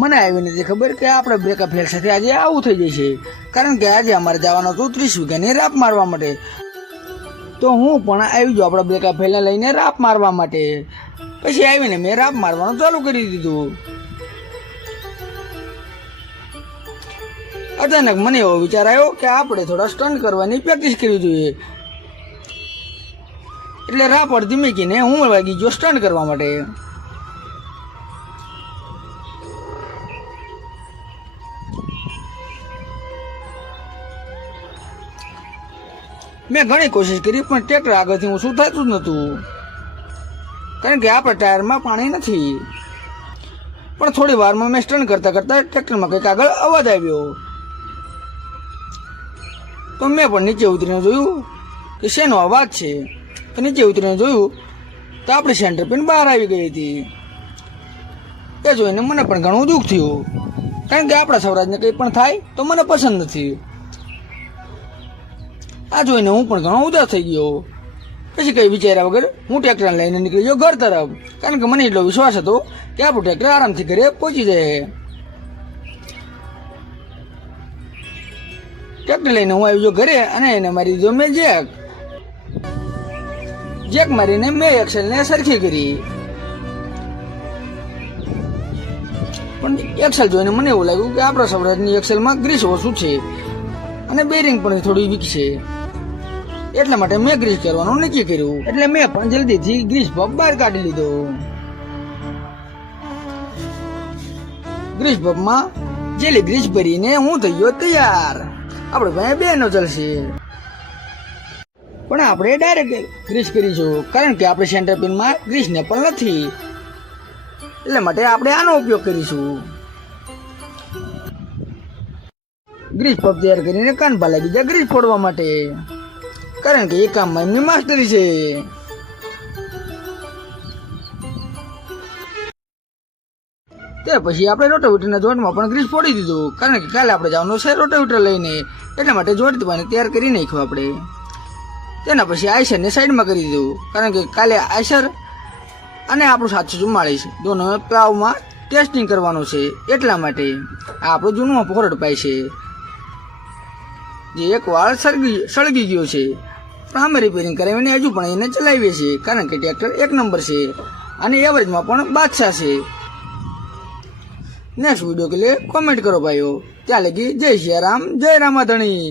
મને આવી નથી ખબર કે આપણે બ્રેકઅપ ફેલ સાથે આજે આવું થઈ જશે, કારણ કે આજે અમારે જવાનો હતો 30 વીઘાની રાપ મારવા માટે. તો હું પણ આવી જાઉં આપણા બ્રેકઅપ ફેલને લઈને રાપ મારવા માટે. પછી આવીને મેં રાપ મારવાનું ચાલુ કરી દીધું. અચાનક મને એવો વિચાર આવ્યો કે આપણે થોડા સ્ટન્ટ કરવાની પ્રેક્ટિસ કરવી જોઈએ. એટલે રાપ અડધી મૂકીને હું વાગી ગયો સ્ટન્ટ કરવા માટે. મેં ઘણી કોશિશ કરી પણ ટ્રેક્ટર આગળથી હું શું થતું જ નહોતું, કારણ કે આપણા ટાયરમાં પાણી નથી. પણ થોડી વારમાં મેં સ્ટન્ટ કરતાં કરતાં ટ્રેક્ટરમાં કંઈક આગળ અવાજ આવ્યો. તો મેં પણ નીચે ઉતરીને જોયું કે શેનો અવાજ છે. તો નીચે ઉતરીને જોયું તો આપણી સેન્ટર પિન બહાર આવી ગઈ હતી. એ જોઈને મને પણ ઘણું દુઃખ થયું, કારણ કે આપણા સ્વરાજને કંઈ પણ થાય તો મને પસંદ નથી. આ જોઈને હું પણ ઘણો ઉદાસ થઈ ગયો. પછી કંઈ વિચાર્યા વગર હું ટ્રેક્ટર લઈને નીકળી ગયો ઘર તરફ, કારણ કે મને એટલો વિશ્વાસ હતો કે આપણું ટ્રેક્ટર આરામથી ઘરે પહોંચી જાય. ટ્રેક્ટર લઈને હું આવી ગયો ઘરે અને એને મારી દીધો મેં જેક મારીને મેં એક્સેલને સરખી કરી. પણ એક્સેલ જોઈને મને એવું લાગ્યું કે આપણા સ્વરાજની એક્સેલમાં ગ્રીસ ઓછું છે અને બેરિંગ પણ થોડી વીક છે. એટલા માટે મેં ગ્રીસ કરવાનું નક્કી કર્યું. એટલે મેં પણ જલ્દીથી ગ્રીસ પંપ બહાર કાઢી લીધો. ગ્રીસ પંપમાં જેલી ગ્રીસ ભરીને હું થઈ ગયો તૈયાર. આપણે ભાઈ બે નોઝલ છે, પણ આપણે ડાયરેક્ટ ગ્રીસ કરીશું, કારણ કે આપણે સેન્ટર પિનમાં ગ્રીસ ને પણ નથી. એટલે માટે આપણે આનો ઉપયોગ કરીશું. ગ્રીસ પંપ તૈયાર કરીને કાનભા લાગી જાય ગ્રીસ ફોડવા માટે, કારણ કે એ કામમાં એમની માસ્ટરી છે. તે પછી આપણે રોટાવેટરના જોડમાં પણ ગ્રીસ ફોડી દીધું, કારણ કે કાલે આપણે જવાનું છે રોટાવેટર લઈને. એટલા માટે જોડ દબાને તૈયાર કરી નાખ્યું આપણે. તેના પછી આઈસરને સાઈડમાં કરી દીધું, કારણ કે કાલે આઈસર અને આપણું 744 દોનો પ્લાવમાં ટેસ્ટિંગ કરવાનું છે. એટલા માટે આ આપણું જૂનું ફોરડ પાય છે, જે એક વાળ સળગી ગયો છે. પણ અમે રિપેરિંગ કરાવીને હજુ પણ એને ચલાવીએ છીએ, કારણ કે ટ્રેક્ટર 1 નંબર છે અને એવરેજમાં પણ બાદશાહ છે. નેક્સ્ટ વિડીયો કે લીએ કોમેન્ટ કરો ભાઈઓ. ત્યાં લગી જય સિયારામ, જય રામાધણી.